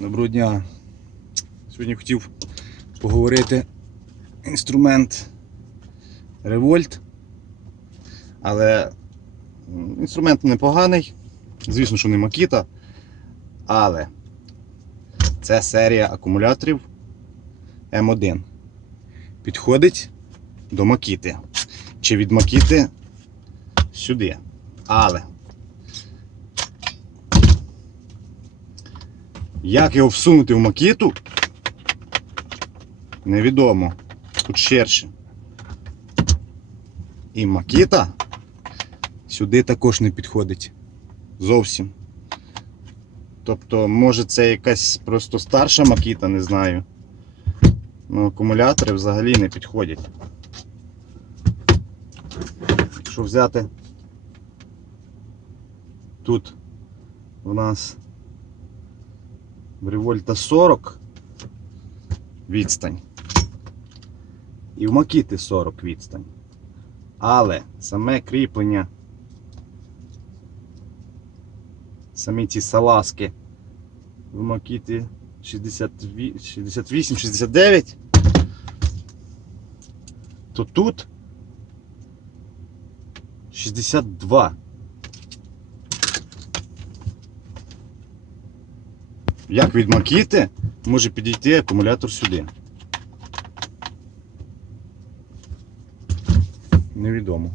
Доброго дня. Сьогодні хотів поговорити інструмент Revolt. Але інструмент непоганий. Звісно, що не Makita. Але це серія акумуляторів М1. Підходить до Макіти. Чи від Макіти сюди. Але Як його всунути в макіту? Невідомо. Тут ширше. І макіта сюди також не підходить. Зовсім. Тобто, може це якась просто старша макіта, не знаю. Ну, акумулятори взагалі не підходять. Якщо взяти тут у нас в револьта 40 відстань. І в Макіти 40 відстань. Але саме кріплення, самі ці салазки в Макіти 68-69, то тут 62. Як від Макіти може підійти акумулятор сюди? Невідомо.